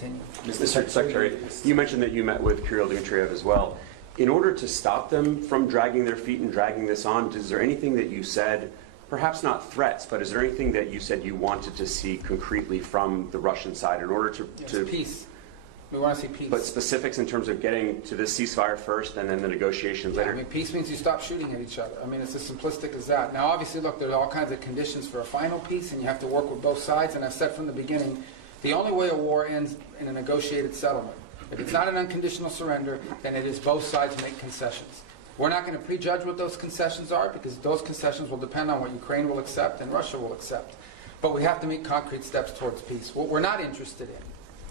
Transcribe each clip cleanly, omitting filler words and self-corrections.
continue. Mr. Secretary, you mentioned that you met with Kuril Dutriev as well. In order to stop them from dragging their feet and dragging this on, is there anything that you said, perhaps not threats, but is there anything that you said you wanted to see concretely from the Russian side in order to peace. We want to see peace. But specifics in terms of getting to this ceasefire first and then the negotiations later? I mean, peace means you stop shooting at each other. I mean, it's as simplistic as that. Now, obviously, look, there's all kinds of conditions for a final peace, and you have to work with both sides. And I've said from the beginning, the only way a war ends in a negotiated settlement. If it's not an unconditional surrender, then it is both sides make concessions. We're not going to prejudge what those concessions are, because those concessions will depend on what Ukraine will accept and Russia will accept. But we have to make concrete steps towards peace. What we're not interested in,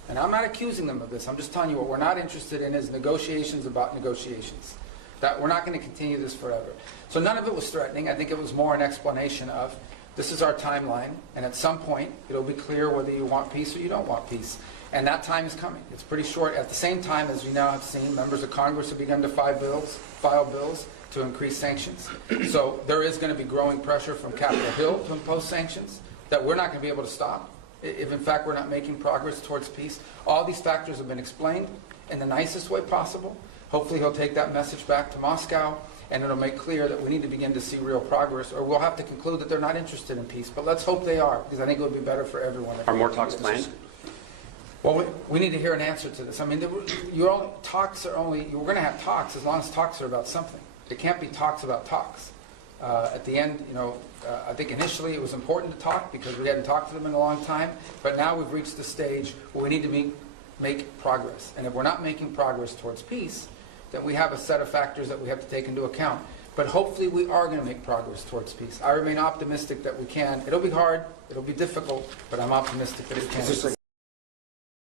and I'm not accusing them of this, I'm just telling you what we're not interested in is negotiations about negotiations. That we're not going to continue this forever. So none of it was threatening. I think it was more an explanation of, this is our timeline, and at some point it'll be clear whether you want peace or you don't want peace. And that time is coming. It's pretty short. At the same time, as you now have seen, members of Congress have begun to file bills to increase sanctions. So there is going to be growing pressure from Capitol Hill to impose sanctions that we're not going to be able to stop if in fact we're not making progress towards peace. All these factors have been explained in the nicest way possible. Hopefully he'll take that message back to Moscow, and it'll make clear that we need to begin to see real progress, or we'll have to conclude that they're not interested in peace. But let's hope they are, because I think it would be better for everyone. Are more talks planned? Well, we need to hear an answer to this. I mean, we're going to have talks as long as talks are about something. It can't be talks about talks. At the end, I think initially it was important to talk because we hadn't talked to them in a long time, but now we've reached the stage where we need to make progress. And if we're not making progress towards peace, then we have a set of factors that we have to take into account. But hopefully we are going to make progress towards peace. I remain optimistic that we can. It'll be hard, it'll be difficult, but I'm optimistic that it can.